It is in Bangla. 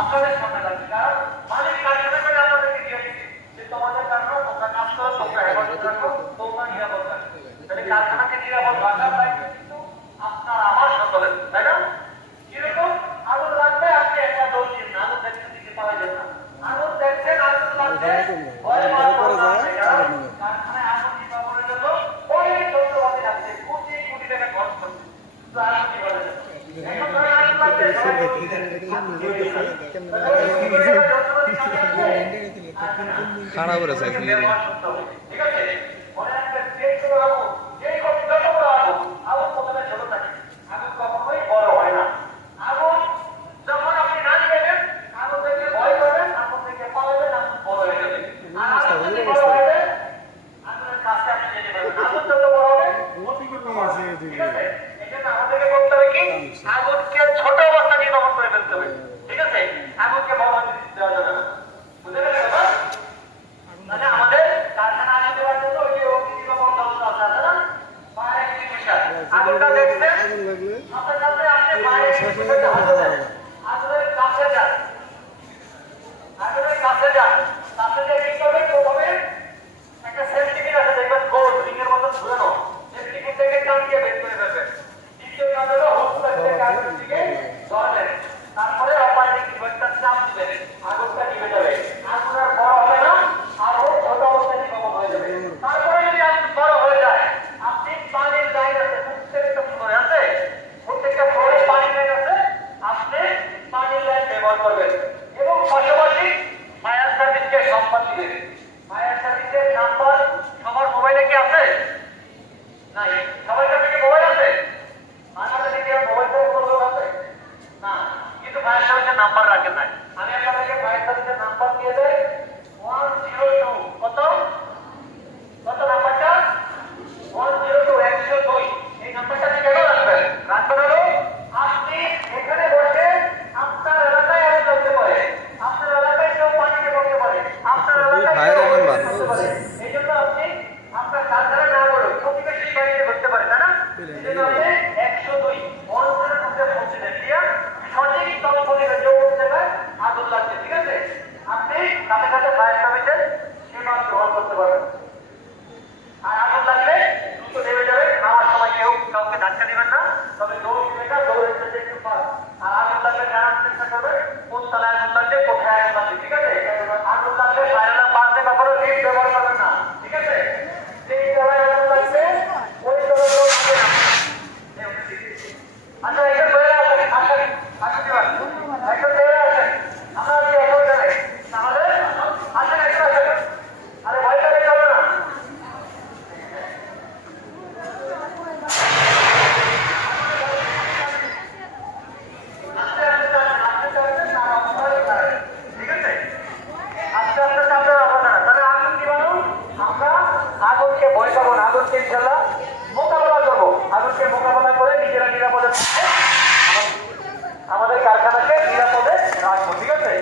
আপনাদের সামনে লাগবে, কারণ মালিক কারখানা করে আপনাদেরকে দিয়ে দিচ্ছে যে তোমাদের কারখানা তোমরা কাজ করো, তোমরা হেফাজত রাখো, তোমরা নিরাপদ রাখো। তাহলে কারখানাকে নিরাপদ রাখার দায়িত্ব কিন্তু আপনার আমার সকলের, তাই না? কিরকম আগুন লাগবে, আপনি একটা দৌড় দিন না, আগুন দেখতে দিতে পারবেন না। আগুন দেখছেন, আগুন লাগবে, ভয় পাওয়ার কারখানায় আগুন নির্বাপনের জন্য অনেক যন্ত্রপাতি লাগছে, কোটি কোটি টাকা খরচ করছে, তো আগুন নির্বাপনের জন্য। এখন ধরেন আগুন লাগবে, খাড়া করে চাই ঠিক আছে, মনে রাখবেন যে কোনো আগুন, যেই কত যত বড় আগুন, আগুন প্রথমে ছোট থাকে, আগুন কখনোই বড় হয় না। আগুন যখন আপনি না নিবেন, আগুন থেকে ভয় করবেন, আগুন থেকে পালাবেন, আগুন বড় হয়ে যাবে। আর আগুন যদি বড় হবে, আগুনের কাছে আপনি যেতে পারবেন। আগুন যত বড় হবে, ঠিক আছে, এই জন্য আমাদেরকে বলতে হবে কি, আগুনকে ছোট অবস্থা নিয়ে দমন করে ফেলতে হবে। ঠিক আছে, আগুনকে বড় হতে দেওয়া যাবে না। বুঝতে পেরেছেন? তাহলে আমাদের কারখানা আগুন দেওয়ার জন্য ওই যে অগ্নিনির্বাপক যন্ত্র আছে না, ফায়ার এক্সটিংগুইশার, আগুনটা দেখছেন, সাথে সাথে আপনি ফায়ার এক্সটিংগুইশারটা হাতে দেন, আগুনের কাছে যান, আগুনের কাছে যান, কাছে গিয়ে কি করবেন? প্রথমে একটা সেফটি পিন আছে, দেখবেন গোল রিংয়ের মতো ঘুরানো, সেফটি পিন থেকে টান দিয়ে বের করে ফেলবেন। দ্বিতীয় কাজ হলো হোসটা থেকে আগুন থেকে ধরবেন, তারপরে অপারেটিং ডিভাইসটা চাপ দিবেন, আগুনটা নিভে যাবে। আগুন আর বড় হবে না, আগুন ছোট অবস্থায় নির্বাপন হয়ে যাবে। তারপরে যদি আগুন বড় হয়ে যায়, আপনি পানির লাইন আছে, প্রত্যেকটা ফ্লোরে আছে, প্রত্যেকটা ফ্লোরে পানির লাইন আছে, আপনি পানির লাইন ব্যবহার করবেন এবং পাশাপাশি ফায়ার সার্ভিসকে নাম্বার দিবেন। ফায়ার সার্ভিসের নাম্বার সবার মোবাইলে কি আছে? নাই। সবার কাছে কি মোবাইল আছে? বাংলাদেশে কি মোবাইল ফোন কোনো লোক আছে? না, কিন্তু ফায়ার সার্ভিসের নাম্বার রাখেন নাই। আমি আপনাদেরকে ফায়ার সার্ভিসের নাম্বার দিয়ে দেই, 102। কত কত নাম্বারটা? 102, 102। এই নাম্বারটা আপনি কেন রাখবেন? রাখবেন হলো আপনি এখানে বসে আপনার এলাকায় আগুন লাগতে পারে, আপনার এলাকায় কেউ পানিতে পড়তে পারে, আপনার এলাকায় কেউ পড়তে পারে। এই জন্য আপনি আপনার কারখানা না করে প্রতিবেশী বাড়িতে করতে পারেন, তাই না? এই জন্য আপনি 102 102তে পৌঁছে দেন, দিয়া সঠিক তথ্য দিবেন যে কোন জায়গায় আগুন লাগছে। ঠিক আছে, আপনি সাথে সাথে ফায়ার সার্ভিসের সেবা গ্রহণ করতে পারবেন। আর আগুন লাগলে দ্রুত নেমে যাবেন, নামার সময় কেউ কাউকে ধাক্কা দিবেন না, তবে দৌড় দিবেন না, দৌড়ের চেয়ে একটু ফাস্ট। আর আগুন লাগলে জানার চেষ্টা করবেন কোন তলায় আগুন লাগছে, কোথায় আগুন লাগছে। ঠিক আছে, আগুন লাগলে ফায়ার পাশে কখনো লিফট ব্যবহার করবেন না। ঠিক আছে, যেই তলায় আগুন লাগছে ওই তলার লোক আগে নামবে। আচ্ছা, একটু বেড়ে আসেন, আসেন, আসেন দিবেন, একটু বেড়ে আসেন, আমরা কি এখন জানাই তাহলে আসেন, একটু আসেন। আরে ভয় পেলে চলবে না। আগুনকে ভয় পাবো না, আগুনকে ইনশাল্লাহ মোকাবেলা করবো, আগুনকে মোকাবেলা করে নিজেরা নিরাপদে আমাদের কারখানাকে নিরাপদে রাখবো। ঠিক আছে।